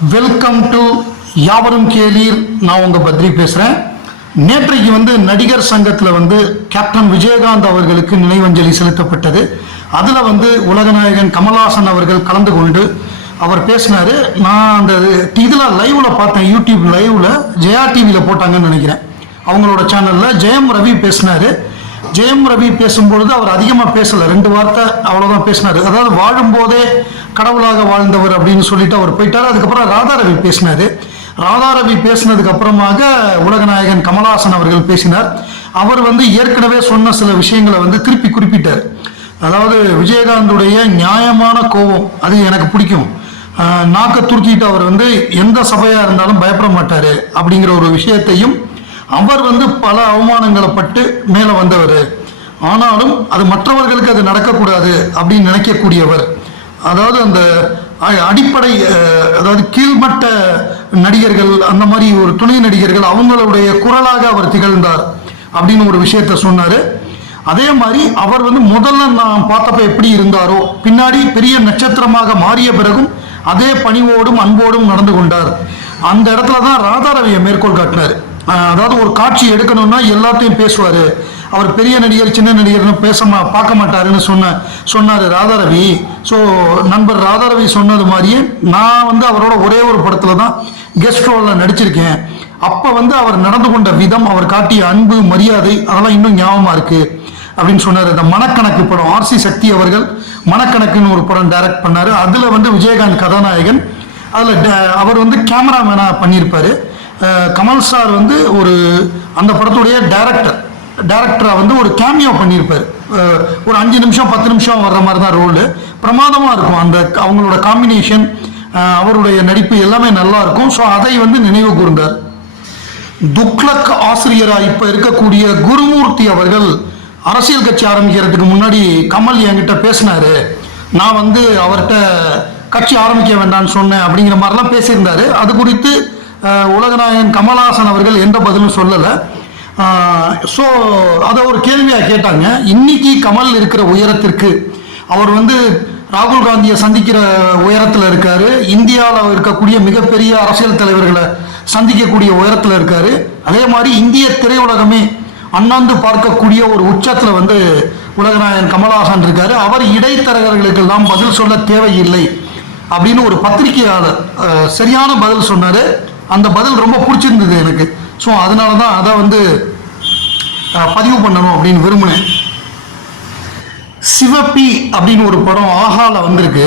Welcome to யாவரும் கேளீர். நான் உங்க பத்ரி பேசுறேன். நேற்றைக்கு நடிகர் சங்கத்தில் கேப்டன் விஜயகாந்த் அவர்களுக்கு நினைவஞ்சலி செலுத்தப்பட்டது. அதில் உலகநாயகன் கமல்ஹாசன் அவர்கள் கலந்து கொண்டு அவர் பேசினாரு. நான் அந்த இதில் லைவ்ல பார்த்தேன், யூடியூப் லைவ்ல ஜெயா டிவியில் போட்டாங்கன்னு நினைக்கிறேன். அவங்களோட சேனலில் ஜெயம் ரவி பேசினாரு. ஜெயம் ரவி பேசும்பொழுது அவர் அதிகமாக பேசலை, 2 வார்த்தை அவ்வளோதான் பேசினார். அதாவது வாழும்போதே கடவுளாக வாழ்ந்தவர் அப்படின்னு சொல்லிட்டு அவர் போயிட்டார். அதுக்கப்புறம் ராதாரவி பேசினார். ராதாரவி பேசினதுக்கு அப்புறமாக உலகநாயகன் கமல்ஹாசன் அவர்கள் பேசினார். அவர் ஏற்கனவே சொன்ன சில விஷயங்களை திருப்பி குறிப்பிட்டார். அதாவது விஜயகாந்துடைய நியாயமான கோபம் அது எனக்கு பிடிக்கும். நாக்க துருக்கிட்டு அவர் எந்த சபையாக இருந்தாலும் பயப்பட மாட்டார் அப்படிங்கிற ஒரு விஷயத்தையும், அவர் பல அவமானங்களை பட்டு மேலே வந்தவர், ஆனாலும் அது மற்றவர்களுக்கு அது நடக்கக்கூடாது அப்படின்னு நினைக்கக்கூடியவர். அதாவது அந்த அடிப்படை, அதாவது கீழ்மட்ட நடிகர்கள், அந்த மாதிரி ஒரு துணை நடிகர்கள், அவங்களுடைய குரலாக அவர் திகழ்ந்தார் அப்படின்னு ஒரு விஷயத்த சொன்னார். அதே மாதிரி அவர் முதல்ல நான் பார்த்தப்ப எப்படி இருந்தாரோ, பின்னாடி பெரிய நட்சத்திரமாக மாறிய பிறகும் அதே பணிவோடும் அன்போடும் நடந்து கொண்டார். அந்த இடத்துல தான் ராதாரவியை மேற்கோள் காட்டினார். அதாவது ஒரு காட்சி எடுக்கணும்னா எல்லாத்தையும் பேசுவார், அவர் பெரிய நடிகர் சின்ன நடிகர்னு பார்க்க மாட்டாருன்னு சொன்னார் ராதாரவி. ஸோ நண்பர் ராதாரவி சொன்னது மாதிரியே நான் அவரோட ஒரே ஒரு படத்தில் தான் கெஸ்ட் ரோலில் நடிச்சிருக்கேன். அப்போ அவர் நடந்து கொண்ட விதம், அவர் காட்டிய அன்பு மரியாதை, அதெல்லாம் இன்னும் ஞாபகமாக இருக்குது அப்படின்னு சொன்னார். இந்த மனக்கணக்கு படம், RC சக்தி அவர்கள் மனக்கணக்குன்னு ஒரு படம் டைரக்ட் பண்ணார். அதில் விஜயகாந்த் கதாநாயகன், அதில் அவர் கேமராமேனாக பண்ணியிருப்பார். கமல் சார் ஒரு அந்த படத்துடைய டைரக்டராக ஒரு கேமியோ பண்ணியிருப்பார். ஒரு 5 நிமிஷம் 10 நிமிஷம் வர்ற மாதிரி தான் ரோலு. பிரமாதமாக இருக்கும் அந்த அவங்களோட காம்பினேஷன், அவருடைய நடிப்பு எல்லாமே நல்லா இருக்கும். ஸோ அதை நினைவு கூர்ந்தார். துக்ளக் ஆசிரியராக இப்போ இருக்கக்கூடிய குருமூர்த்தி அவர்கள் அரசியல் கட்சி ஆரம்பிக்கிறதுக்கு முன்னாடி கமல் என்கிட்ட பேசினாரு, நான் அவர்கிட்ட கட்சி ஆரம்பிக்க வேண்டாம்னு சொன்னேன் அப்படிங்கிற மாதிரிலாம் பேசியிருந்தாரு. அது குறித்து உலகநாயகன் கமல்ஹாசன் அவர்கள் எந்த பதிலும் சொல்லலை. ஸோ அதை ஒரு கேள்வியாக கேட்டாங்க. இன்னைக்கு கமல் இருக்கிற உயரத்திற்கு அவர் ராகுல் காந்தியை சந்திக்கிற உயரத்தில் இருக்காரு, இந்தியாவில் இருக்கக்கூடிய மிகப்பெரிய அரசியல் தலைவர்களை சந்திக்கக்கூடிய உயரத்தில் இருக்காரு. அதே மாதிரி இந்திய திரையுலகமே அண்ணாந்து பார்க்கக்கூடிய ஒரு உச்சத்தில் உலகநாயகன் கமல்ஹாசன் இருக்காரு. அவர் இடைத்தரகர்களுக்கெல்லாம் பதில் சொல்ல தேவையில்லை அப்படின்னு ஒரு பத்திரிகையாளர் சரியான பதில் சொன்னார். அந்த பதில் ரொம்ப பிடிச்சிருந்தது எனக்கு. ஸோ அதனால தான் அதை பதிவு பண்ணணும் அப்படின்னு விரும்பினேன். சிவப்பி அப்படின்னு ஒரு படம் ஆஹால வந்திருக்கு.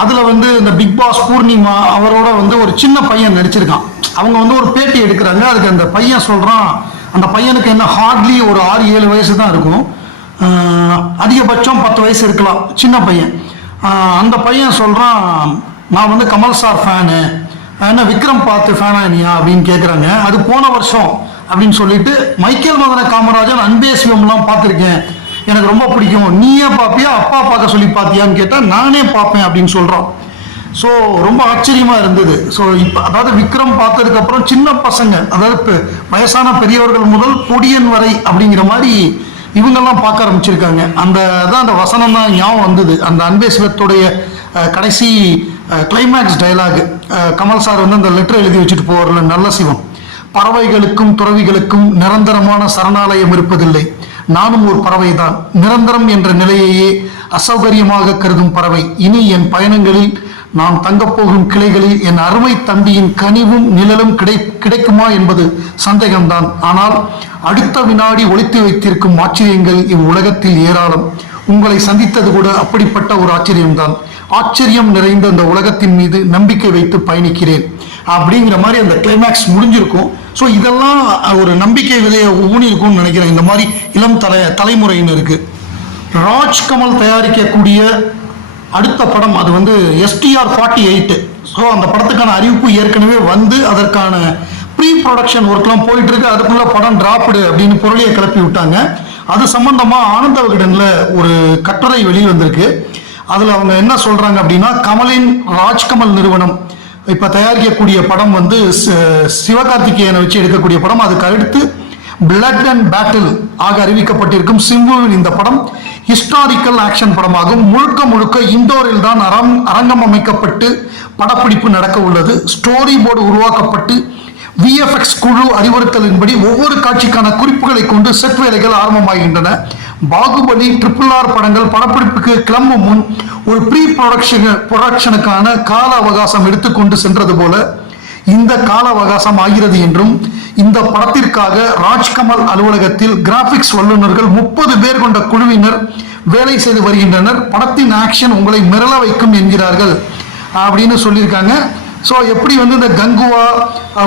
அதில் இந்த பிக் பாஸ் பூர்ணிமா அவரோட ஒரு சின்ன பையன் நடிச்சிருக்கான். அவங்க ஒரு பேட்டி எடுக்கிறாங்க. அதுக்கு அந்த பையன் சொல்கிறான், அந்த பையனுக்கு என்ன ஹார்ட்லி ஒரு 6-7 வயசு தான் இருக்கும், அதிகபட்சம் 10 வயசு இருக்கலாம், சின்ன பையன். அந்த பையன் சொல்கிறான், நான் கமல் சார் ஃபேனு, என்ன விக்ரம் பார்த்து ஃபேனா நீயா அப்படின்னு கேட்குறாங்க. அது போன வருஷம் அப்படின்னு சொல்லிட்டு, மைக்கேல் மதன காமராஜன் அன்பே சிவம்லாம் பார்த்துருக்கேன், எனக்கு ரொம்ப பிடிக்கும், நீயே பார்ப்பியா அப்பா பார்க்க சொல்லி பார்த்தியான்னு கேட்டால் நானே பார்ப்பேன் அப்படின்னு சொல்கிறோம். ஸோ ரொம்ப ஆச்சரியமாக இருந்தது. ஸோ இப்போ அதாவது விக்ரம் பார்த்ததுக்கப்புறம் சின்ன பசங்க, அதாவது வயசான பெரியவர்கள் முதல் பொடியன் வரை அப்படிங்கிற மாதிரி இவங்கெல்லாம் பார்க்க ஆரம்பிச்சிருக்காங்க. அந்த வசனம் தான் ஞாபகம் வந்தது. அந்த அன்பே சிவத்துடைய கடைசி கிளைமேக்ஸ் டைலாக், கமல் சார் அந்த லெட்டர் எழுதி வச்சுட்டு போவார்ல, நல்ல சிவம், பறவைகளுக்கும் துறவிகளுக்கும் நிரந்தரமான சரணாலயம் இருப்பதில்லை, நானும் ஒரு பறவை தான், நிரந்தரம் என்ற நிலையையே அசௌகரியமாக கருதும் பறவை, இனி என் பயணங்களில் நான் தங்கப்போகும் கிளைகளில் என் அருமை தம்பியின் கனிவும் நிழலும் கிடைக்குமா என்பது சந்தேகம்தான். ஆனால் அடுத்த வினாடி ஒளித்து வைத்திருக்கும் ஆச்சரியங்கள் இவ்வுலகத்தில் ஏராளம். உங்களை சந்தித்தது கூட அப்படிப்பட்ட ஒரு ஆச்சரியம்தான். ஆச்சரியம் நிறைந்த அந்த உலகத்தின் மீது நம்பிக்கை வைத்து பயணிக்கிறேன் அப்படிங்கிற மாதிரி அந்த கிளைமேக்ஸ் முடிஞ்சிருக்கும். ஸோ இதெல்லாம் ஒரு நம்பிக்கை விதையை ஊனிருக்கும்னு நினைக்கிறேன் இந்த மாதிரி இளம் தலைமுறையினருக்கு. ராஜ்கமல் தயாரிக்கக்கூடிய அடுத்த படம் அது STR 48. ஸோ அந்த படத்துக்கான அறிவிப்பு ஏற்கனவே அதற்கான ப்ரீ ப்ரொடக்ஷன் ஒர்க்லாம் போயிட்டு இருக்கு. அதுக்குள்ள படம் டிராப்டு அப்படின்னு பொருளியை கிளப்பி விட்டாங்க. அது சம்பந்தமாக ஆனந்த விகடனில் ஒரு கட்டுரை வெளியே வந்திருக்கு. அதில் அவங்க என்ன சொல்றாங்க அப்படின்னா, கமலின் ராஜ்கமல் நிறுவனம் இப்போ தயாரிக்கக்கூடிய படம் சிவகார்த்திகேயனை வச்சு எடுக்கக்கூடிய படம். அதுக்கு அடுத்து பிளட் அண்ட் பேட்டில் ஆக அறிவிக்கப்பட்டிருக்கும் சிம்புவின் இந்த படம் ஹிஸ்டாரிக்கல் ஆக்ஷன் படமாகும். முழுக்க முழுக்க இண்டோரில் தான் அரங்கம் அமைக்கப்பட்டு படப்பிடிப்பு நடக்க உள்ளது. ஸ்டோரி போர்டு உருவாக்கப்பட்டு விஎஃப்எக்ஸ் குழு அறிவுறுத்தலின்படி ஒவ்வொரு காட்சிக்கான குறிப்புகளை கொண்டு செட் வேலைகள் ஆரம்பமாகின்றன. பாகுபலி RRR படங்கள் படப்பிடிப்புக்கு கிளம்பும் முன் ஒரு ப்ரீ ப்ரொடக்ஷனுக்கான கால அவகாசம் எடுத்துக்கொண்டு சென்றது போல இந்த கால அவகாசம் ஆகிறது என்றும், இந்த படத்திற்காக ராஜ்கமல் அலுவலகத்தில் கிராபிக்ஸ் வல்லுநர்கள் 30 பேர் கொண்ட குழுவினர் வேலை செய்து வருகின்றனர். படத்தின் ஆக்ஷன் உங்களை மிரள வைக்கும் என்கிறார்கள் அப்படின்னு சொல்லியிருக்காங்க. ஸோ எப்படி வந்து இந்த கங்குவா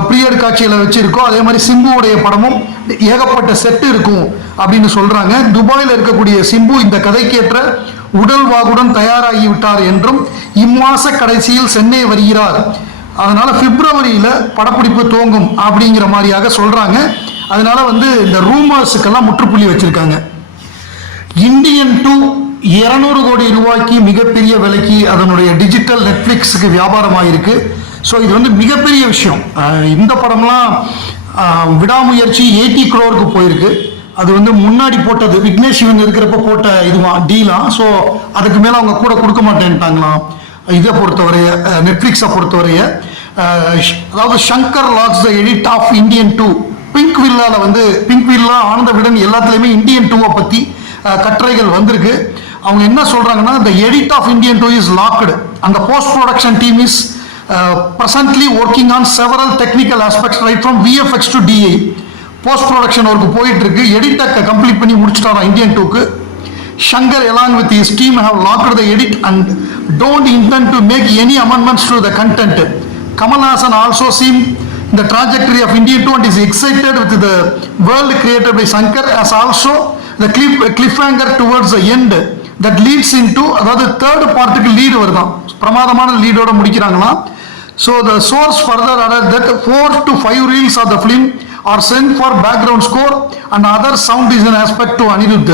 ப்ரீயட் காட்சியில் வச்சிருக்கோ அதே மாதிரி சிம்புவுடைய படமும் ஏகப்பட்ட செட்டு இருக்கும் அப்படின்னு சொல்றாங்க. துபாயில் இருக்கக்கூடிய சிம்பு இந்த கதைக்கேற்ற உடல் வாகுடன் தயாராகி விட்டார் என்றும் இம்மாச கடைசியில் சென்னை வருகிறார், அதனால பிப்ரவரியில படப்பிடிப்பு துவங்கும் அப்படிங்கிற மாதிரியாக சொல்றாங்க. அதனால வந்து இந்த ரூமர்ஸுக்கெல்லாம் முற்றுப்புள்ளி வச்சிருக்காங்க. இந்தியன் 2 200 கோடி ரூபாய்க்கு மிகப்பெரிய விலைக்கு அதனுடைய டிஜிட்டல் நெட்ஃபிளிக்ஸுக்கு வியாபாரமாயிருக்கு. ஸோ இது வந்து மிகப்பெரிய விஷயம். இந்த படம்லாம் விடாமுயற்சி 80 crore போயிருக்கு. அது வந்து முன்னாடி போட்டது விக்னேஷ் சிவன் இருக்கிறப்ப போட்ட இதுவான் டீலாம். ஸோ அதுக்கு மேலே அவங்க கூட கொடுக்க மாட்டேன்ட்டாங்களாம். இதை பொறுத்தவரைய நெட்ஃப்ளிக்ஸை பொறுத்தவரைய அதாவது Shankar locks the edit of Indian 2 pink வில்லால வந்து பிங்க் வில்லா ஆனந்த விடன் எல்லாத்துலேயுமே இந்தியன் 2-வை பற்றி கட்டுரைகள் வந்திருக்கு. அவங்க என்ன சொல்றாங்கன்னா, the edit of Indian 2 is locked and the post production team is presently working on several technical aspects right from VFX to DI. Post production work போயிட்டு இருக்கு. எடிட்டை கம்ப்ளீட் பண்ணி முடிச்சிட்டாரா இந்தியன் 2க்கு. Shankar along with his team have locked the edit and don't intend to make any amendments to the content. Kamal Haasan also seen the trajectory of Indian 2 and is excited with the world created by Shankar as also the cliffhanger towards the end that leads into, அதாவது third பார்ட்டுக்கு lead வருதான், பிரமாதமான லீடோட முடிக்கிறாங்களாம். So the source further added that 4 to 5 reels of the film are sent for background score and other sound design aspect to Anirudh.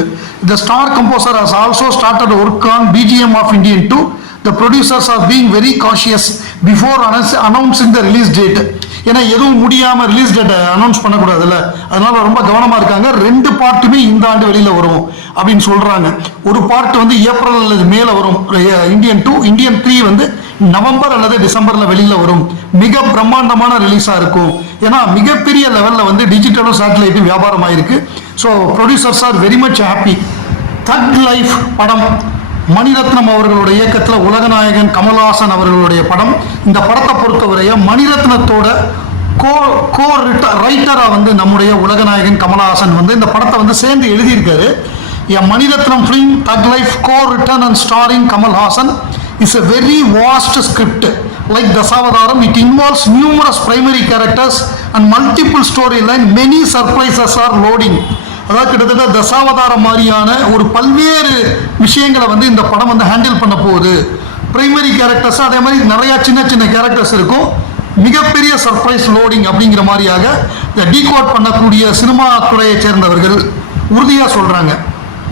The star composer has also started work on BGM of Indian 2. The producers are being very cautious before announcing the release date. ஏன்னா எதுவும் முடியாம release டேட்டை announce பண்ணக்கூடாதுல்ல, அதனால ரொம்ப கவனமா இருக்காங்க. 2 பார்ட்டுமே இந்த ஆண்டு வெளியில வரும் அப்படின்னு சொல்றாங்க. ஒரு பார்ட் வந்து ஏப்ரல் அல்லது மேல வரும் இந்தியன் 2, இந்தியன் 3 வந்து நவம்பர் அல்லது டிசம்பர்ல வெளியில வரும். மிக பிரம்மாண்டமான ரிலீஸா இருக்கும். ஏன்னா மிகப்பெரிய லெவல்ல வந்து டிஜிட்டலும் சேட்டலைட்டும் வியாபாரம் ஆயிருக்கு. So producers are very much happy. தக் லைஃப் படம் மணிரத்னம் அவர்களுடைய இயக்கத்தில் உலகநாயகன் கமல்ஹாசன் அவர்களுடைய படம். இந்த படத்தை பொறுத்தவரைய மணிரத்னத்தோட கோ ரைட்டரா வந்து நம்முடைய உலகநாயகன் கமல்ஹாசன் வந்து இந்த படத்தை வந்து சேர்ந்து எழுதியிருக்காரு. மணிரத்னம் ஃபிலிம் தக் life co-written and starring Kamal Haasan is a very vast script like Dasavadaram. It involves numerous primary characters and multiple storyline. Many surprises are loading. அதாவது கிட்டத்தட்ட தசாவதாரம் மாதிரியான ஒரு பல்வேறு விஷயங்களை வந்து இந்த படம் வந்து ஹேண்டில் பண்ண போகுது. பிரைமரி கேரக்டர்ஸ் அதே மாதிரி நிறைய சின்ன சின்ன கேரக்டர்ஸ் இருக்கும். மிகப்பெரிய சர்ப்ரைஸ் லோடிங் அப்படிங்கிற மாதிரியாக இந்த டீகோட் பண்ணக்கூடிய சினிமா துறையை சேர்ந்தவர்கள் உறுதியாக சொல்றாங்க.